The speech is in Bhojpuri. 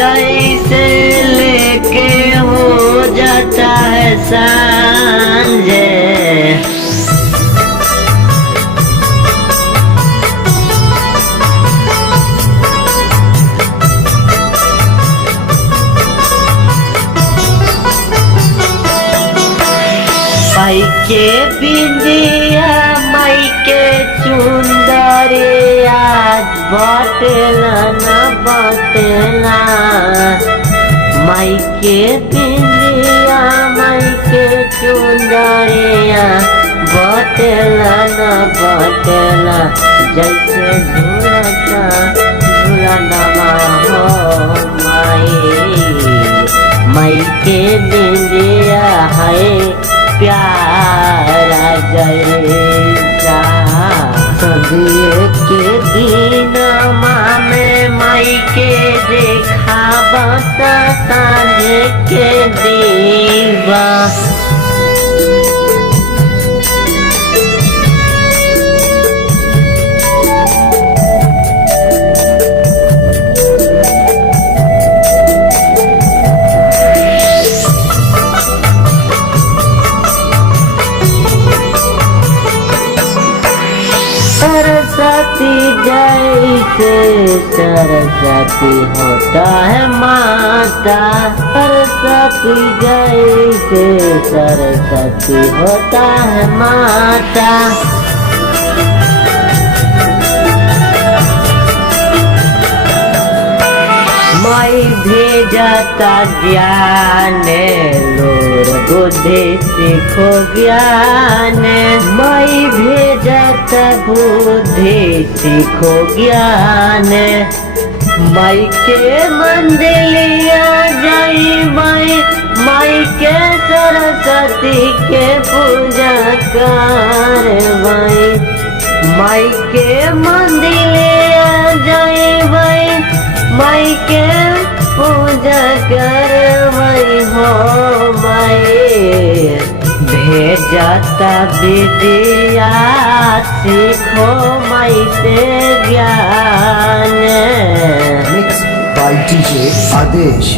जैसे लेके हो जाता है सांझे। माई के बिंदिया माई के चुंदरिया बटेला न बटेला। माई के बिंदिया माई के चुंदरिया बटेला न बटेला। जैसे झूलता झूलनवा हो माई के बिंदिया है प्यारा जैसा। सदिए के दिन में माई के देखा बता साँझ के दीवा। सरस्वती जैसे सरस्वती होता है माता। सरस्वती जैसे सरस्वती होता है माता। माई भेजता ज्ञान लोर बुद्धि सीखो ज्ञान। माई भेजता बुद्धि सीखो ज्ञान। माई के मंदिलिया जाई माई के सरस्वती के पूजा करवाई। माई के मंदिलिया जाई माई के पूजा करवाई हो माई। भेजता विद्या सीखो माई से ज्ञान। मिक्स बाय डीजे आदेश।